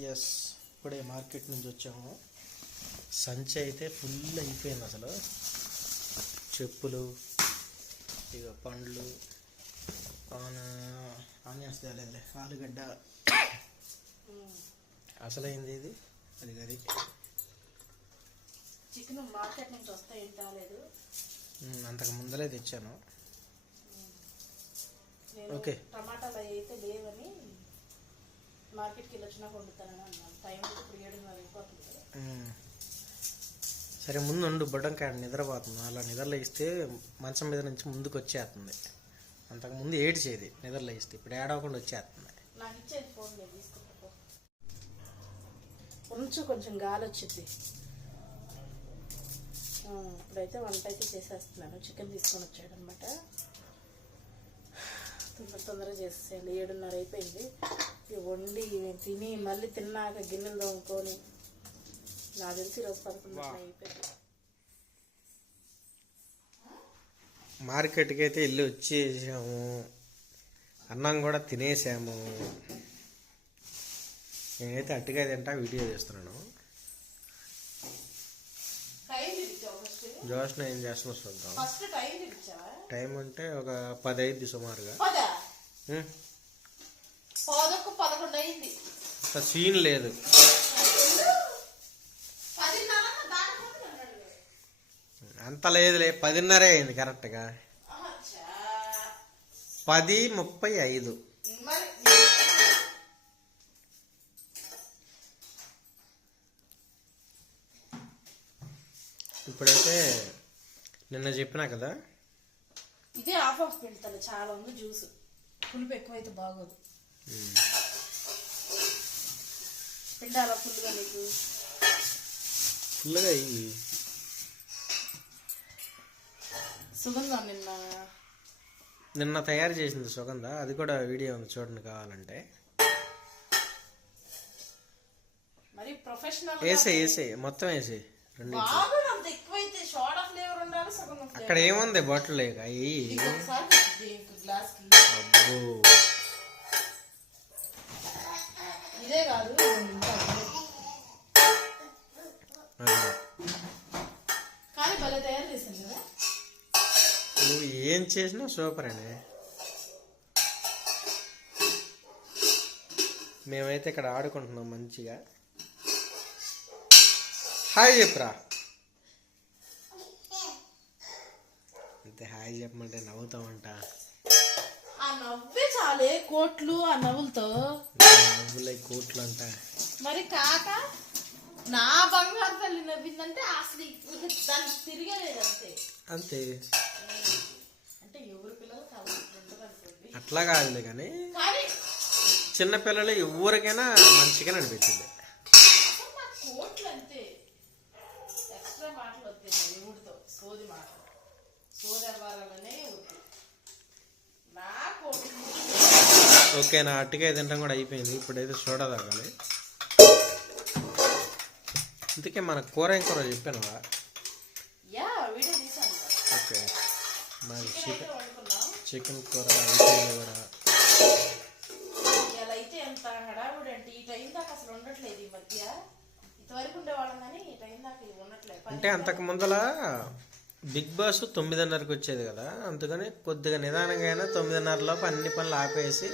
Yes, ఇప్పుడే market నుంచి వచ్చాము. సంచి అయితే ఫుల్ అయిపోయింది అసలు. చెప్పులు, ఇక పండ్లు, ఆనియన్స్ తేలేదులే, ఆలుగడ్డ అసలైంది ఇది. అది చికెన్ మార్కెట్ నుంచి వస్తే ఏం కాలేదు, అంతకు ముందలే తెచ్చాను. ఓకే, టమాటాలు అయితే లేవని మార్కెట్కి వెళ్ళి వచ్చినాక వండుతానని అన్నాను. టైం ఇప్పుడు 7:30 అయిపోతుంది. సరే ముందు ఉండు, బుడ్డంకాయ నిద్రపోతుంది. అలా నిద్రలో ఇస్తే మంచం మీద నుంచి ముందుకు వచ్చేస్తుంది. అంతకుముందు ఏడ్చేది నిద్రలో ఇస్తే, ఇప్పుడు ఏడవకుండా వచ్చేస్తుంది. నాకు ఇచ్చేది ఫోన్ లేదు, తీసుకుంటా కొంచెం గాలి వచ్చింది. ఇప్పుడైతే వంట అయితే చేసేస్తున్నాను. చికెన్ తీసుకొని వచ్చాడు అనమాట. తొందరగా చేసేయాలి. 7:30 అయిపోయింది. వండి తిని మళ్ళీ తిన్నాక గిన్నెలు తోముకొని నాకు తెలిసి ఈరోజు 11 అయిపోయింది. మార్కెట్కి అయితే వెళ్ళి వచ్చేసాము. అన్నం కూడా తినేసాము. నేనైతే అట్టుగా తింటా వీడియో చేస్తున్నాను. జోష్న ఏం చేస్తున్నా చూద్దాం. టైం అంటే ఒక 10 అయింది సుమారుగా. అంత సీన్ లేదు. అంత లేదులే, 10:30 అయింది కరెక్ట్గా. 10:35. ఇప్పుడైతే నిన్న చెప్పినా కదా, ఇదే ఆఫ్ పెడతాను. చాలా ఉంది జ్యూస్, పులుపు ఎక్కువైతే బాగోదు. పిండాలా ఫుల్గా నీకు? ఫుల్గా అయ్యి సుగంధం నిన్న తయారు చేసింది సుగంధ. అది కూడా వీడియో ఉంది చూడండి కావాలంటే. మరి ప్రొఫెషనల్ వేసే మొత్తం వేసే రెండు. అక్కడ ఏముంది బాటిల్ అయ్యి. అబ్బో, ఇదే కాదు, కానీ భలే తయారు చేశాను కదా. నువ్వు ఏం చేసినా సూపర్ అండి. మేమైతే ఇక్కడ ఆడుకుంటున్నాం మంచిగా. హాయ్ చెప్పురా. అంతే, హాయ్ చెప్పమంటే నవ్వుతామంట. ఆ నవ్వే చాలే కోట్లు. ఆ నవ్వులతో నవ్వులే కోట్లు అంట. మరి కాక నా బంగారు తల్లి నవ్విందంటే అసలు దానికి తిరిగలేదు. అంతే అంటే ఎవరి పిల్లలు కావాలి అట్లా కాదులే, కానీ చిన్నపిల్లలు ఎవరికైనా మంచిగా అనిపించింది. కోట్లు అంతే, ఎక్స్ట్రా మాటలు వస్తాయి ఎవరితో. సోది మాటలు, సోది అవ్వాలనే వద్దు. నా కోట్లు. ఓకే, నా అట్టుకాయ తినడం కూడా అయిపోయింది. ఇప్పుడైతే సోడా తాగాలి. అందుకే మన కూర ఏం కూర చెప్పాను. ఓకే, మన చికెన్ కూర అయిపోయింది కూడా. ఇలా అయితే ఎంత హడావుడి అంటే ఈ టైం దాకా అసలు ఉండట్లేదు. ఈ మధ్య ఇంతవరకు ఉండేవాళ్ళం కానీ ఈ టైం దాకా ఉండట్లేదు. అంటే అంతకు ముందల బిగ్ బాస్ 9:30కి వచ్చేది కదా, అందుకని కొద్దిగా నిదానంగా అయినా 9:30 లోపు అన్ని పనులు ఆపేసి,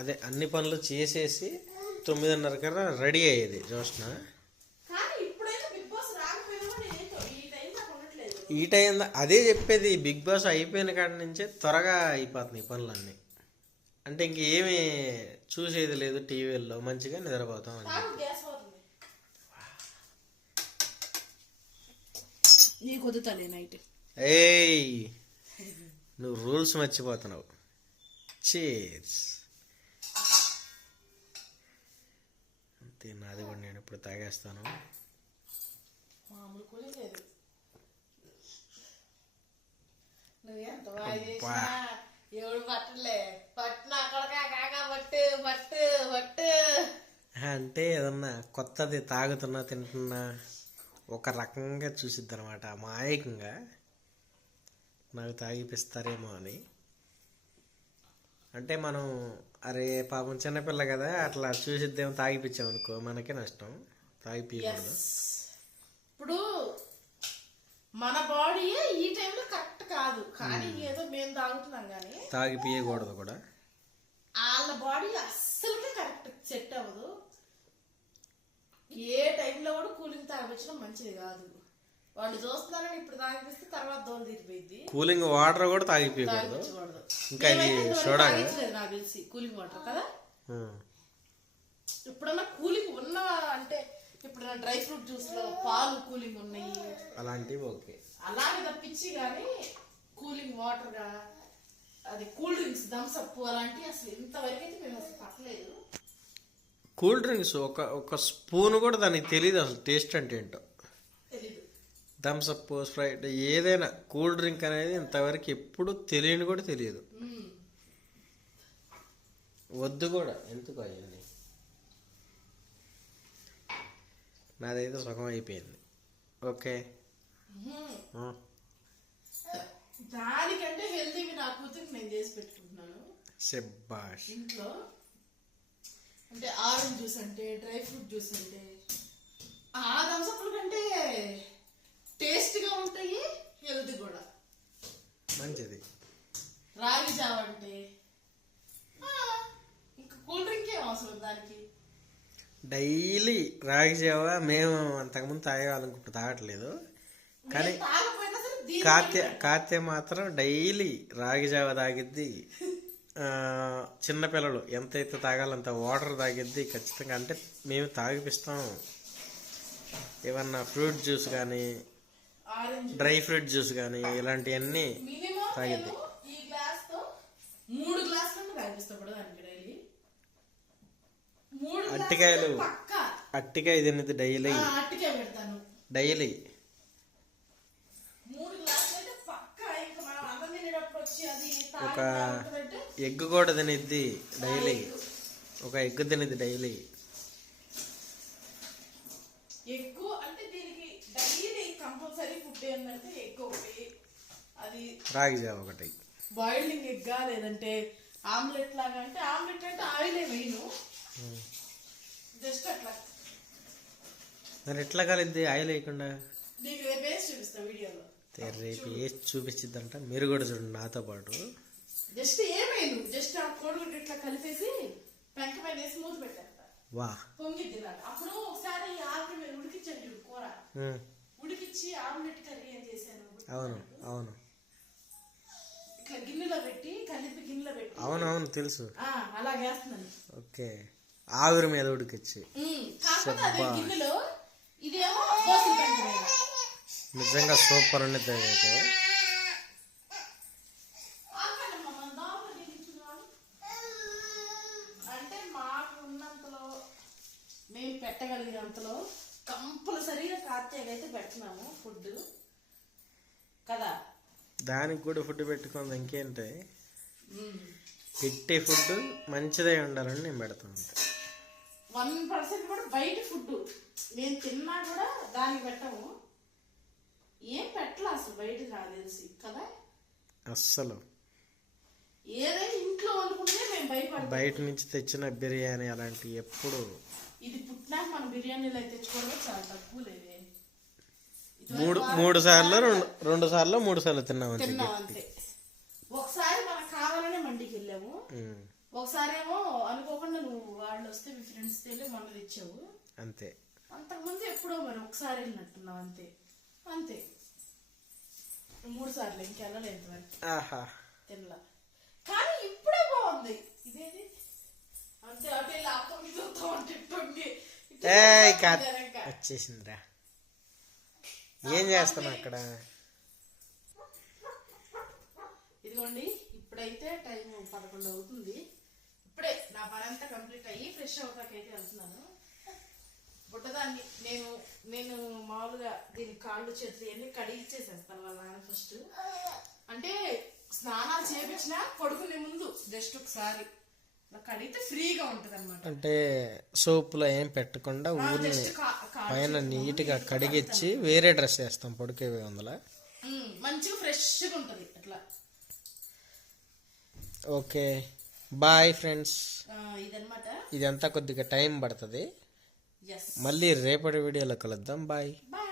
అదే అన్ని పనులు చేసేసి 9:30 కన్నా రెడీ అయ్యేది జోష్న. ఈ టైం అదే చెప్పేది, బిగ్ బాస్ అయిపోయిన కాడి నుంచే త్వరగా అయిపోతున్నాయి పనులన్నీ. అంటే ఇంకేమీ చూసేది లేదు టీవీల్లో, మంచిగా నిద్రపోతాం అని. ఏయ్, నువ్వు రూల్స్ మర్చిపోతున్నావు. చీర్స్. అంతే, నాది కూడా నేను ఇప్పుడు తాగేస్తాను. అంటే ఏదన్నా కొత్తది తాగుతున్నా తింటున్నా ఒక రకంగా చూసిద్ది అనమాట, అమాయకంగా. నాకు తాగిపిస్తారేమో అని. అంటే మనం అరే పాపం చిన్నపిల్ల కదా, అట్లా చూసిద్దేమో తాగిపించామనుకో మనకే నష్టం. తాగిపించకూడదు. ఇప్పుడు మన బాడీ ఈ టైంలో కరెక్ట్ కాదు, కానీ ఏదో మేము తాగుతున్నాం కానీ తాగిపియకూడదు కూడా. వాళ్ళ బాడీ అస్సలుకే కరెక్ట్ సెట్ అవ్వదు. ఏ టైంలో కూడా కూలింగ్ తాగించడం మంచిది కాదు. వాళ్ళు చూస్తున్నారని ఇప్పుడు తాగిపిస్తే తర్వాత దోలు తీరిపోయింది. కూలింగ్ వాటర్ కూడా తాగిపోయకూడదు. ఇంకా తాగించలేదు నాకు తెలిసి కూలింగ్ వాటర్ కదా. ఎప్పుడన్నా కూలింగ్ ఉన్నా అంటే ఇప్పుడు డ్రై ఫ్రూట్ జ్యూస్ లో పాలు కూలింగ్ ఉన్నాయి అలాంటివి ఓకే, అలాగే తప్పించి కానీ కూలింగ్ వాటర్ గా అది కూల్ డ్రింక్స్ థమ్స్ అప్ అలాంటివి అసలు ఇంతవరకు అయితే మేము అసలు పట్టలేదు. కూల్ డ్రింక్స్ ఒక స్పూన్ కూడా దానికి తెలియదు అసలు టేస్ట్ అంటే ఏంటో. తెలీదు. థమ్స్ అప్, స్ప్రైట్ ఏదైనా కూల్ డ్రింక్ అనేది ఇంతవరకు ఎప్పుడు తెలియని కూడా తెలియదు. వద్దు కూడా, ఎందుకు అయ్యింది. నాదైతే సుఖం అయిపోయింది. ఓకే, దానికంటే హెల్తీవి నా కూతురికి నేను చేసి పెట్టుకుంటున్నాను శబ్బాష్. ఇంట్లో అంటే ఆరెంజ్ జ్యూస్ అంటే డ్రై ఫ్రూట్ జ్యూస్ అంటే ఆ థమ్స్అప్ల కంటే టేస్ట్గా ఉంటాయి, హెల్తీ కూడా మంచిది. రాగి జావ అంటే ఇంకా కూల్ డ్రింక్ ఏం అవసరం దానికి. డైలీ రాగి జావ మేము అంతకుముందు తాగేవాళ్ళనుకుంటూ తాగట్లేదు, కానీ కాత్య మాత్రం డైలీ రాగి జావ తాగిద్ది. చిన్నపిల్లలు ఎంతైతే తాగాలంత వాటర్ తాగిద్ది ఖచ్చితంగా. అంటే మేము తాగిపిస్తాం. ఏమన్నా ఫ్రూట్ జ్యూస్ కానీ డ్రై ఫ్రూట్ జ్యూస్ కానీ ఇలాంటివన్నీ తాగిద్ది. అట్టికాయ తిన్నది డైలీ. డైలీ ఒక ఎగ్ కూడా తినిద్ది డైలీ. ఒక ఎగ్ తినిద్ది డైలీ. ఎగ్ అంటే దీనికి డైలీ కంపల్సరీ ఫుడ్ ఏంటంటే ఎగ్ ఒకటి, అది రాగి జావ ఒకటి, బాయిల్డింగ్ ఎగ్గా లేదంటే ఆమ్లెట్ లాగా. అంటే ఆమ్లెట్ అంటే ఆయిలే మెయిన్, జస్ట్ అట్లా. మరి ఎట్లా కలిద్ది ఆయిల్ వేయకుండా? నీకు రేపు వేసి చూపిస్తా వీడియోలో. రేపు వేసి చూపించిద్దంట, మీరు కూడా చూడండి నాతో పాటు. జస్ట్ ఏమైంది, జస్ట్ ఆ కోడిగుడ్డు ఇట్లా కలిపేసి పెంక పైన వేసి మూత పెట్టేస్తా. వా పొంగి తినాలి. అప్పుడు ఒకసారి ఆవిరి మీద ఉడికించండి కూర, ఉడికిచ్చి ఆమ్లెట్ కర్రీ అని చేశాను. అవును అవును, ఇట్లా గిన్నెలో పెట్టి కలిపి గిన్నెలో పెట్టి. అవునవును తెలుసు, అలా వేస్తున్నాను. ఓకే, ఆవిరి మీద ఉడికిచ్చి. గిన్నెలో ఇదేమో దోశల పెంక మీద. నిజంగా సూపర్ ఉన్నది అయితే. అంటే మాకు ఉన్నంతలో మేము పెట్టగలిగినంతలో కంపల్సరీగా కార్తీక అయితే పెడుతున్నాము ఫుడ్ కదా. దానికి కూడా ఫుడ్ పెట్టుకుంది. ఇంకేంటి, పెట్టే ఫుడ్ మంచిదే ఉండాలని నేను పెడతాను. 1% కూడా బయట ఫుడ్ నేను తిన్నా కూడా దానికి పెట్టము. ఏం పెట్టలే అసలు బయట నాకు తెలిసి కదా. అస్సలు ఏదైనా ఇంట్లో వండుకుంటే మేము భయపడతాం. బయట నుంచి తెచ్చిన బిర్యానీ అలాంటి ఎప్పుడు. ఇది పుట్టినాక మనం బిర్యానీలు అయితే తెచ్చుకోవడం చాలా తక్కువ లేదే. మూడు సార్లు రెండు సార్లు 3 సార్లు తిన్నాం అంతే. ఒకసారి మనకు కావాలనే మండికి వెళ్ళాము, ఒకసారి ఏమో అనుకోకుండా నువ్వు వాళ్ళు వస్తే మీ ఫ్రెండ్స్ వెళ్ళి మొన్న తెచ్చావు అంతే. అంతకుముందు ఎప్పుడో మరి ఒకసారి వెళ్ళినట్టున్నావు అంతే. అంతే 3 సార్లు ఇంకెళ్ళలేదు మరి తినలా. కానీ ఇప్పుడే బాగుంది ఇదేది. అంతే అటే వచ్చేసిందిరా. ఏం చేస్తాను అక్కడ. ఇదిగోండి ఇప్పుడైతే టైం 11 అవుతుంది. ఇప్పుడే నా పని అంతా కంప్లీట్ అయ్యి ఫ్రెష్ అవుతాకైతే వెళ్తున్నాను. బుట్టదాన్ని నేను మామూలుగా దీని కాళ్ళు చేతులు అన్ని కడిగిచ్చేసేస్తాను వాళ్ళ నాన్న ఫస్ట్. అంటే స్నానాలు చేపించినా పడుకునే ముందు జస్ట్ ఒకసారి కడిగితే ఫ్రీగా ఉంటది అనమాట. అంటే సోపులో ఏం పెట్టకుండా ఊరిని పైన నీట్ గా కడిగిచ్చి వేరే డ్రెస్ వేస్తాం పడుకే వందలా. మంచిగా ఫ్రెష్గా ఉంటది అట్లా. Okay bye friends. ఇదన్నమాట. ఇదంతా కొద్దిగా టైం పడుతుంది. ఎస్. మళ్ళీ రేపటి వీడియోలో కలుద్దాం. బాయ్. బాయ్.